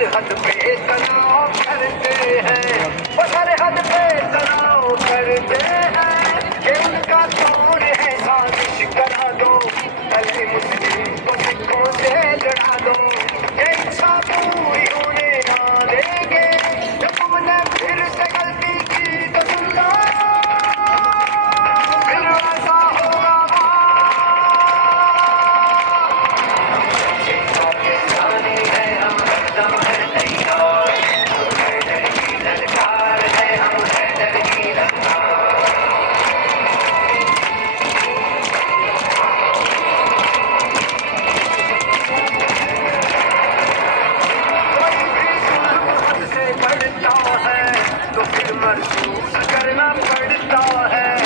सरहद पे तनाव करते हैं, वो सरहद पे तनाव करते हैं कि उनका दूर है साजिश करा दो, पहले मुस्लिम को सिखों से लड़ा दो, ये इच्छा पूरी होने ना देंगे, जब तुमने फिर से गलती की तो सुन लो, फिर ऐसा होगा महसूस करना पड़ता है।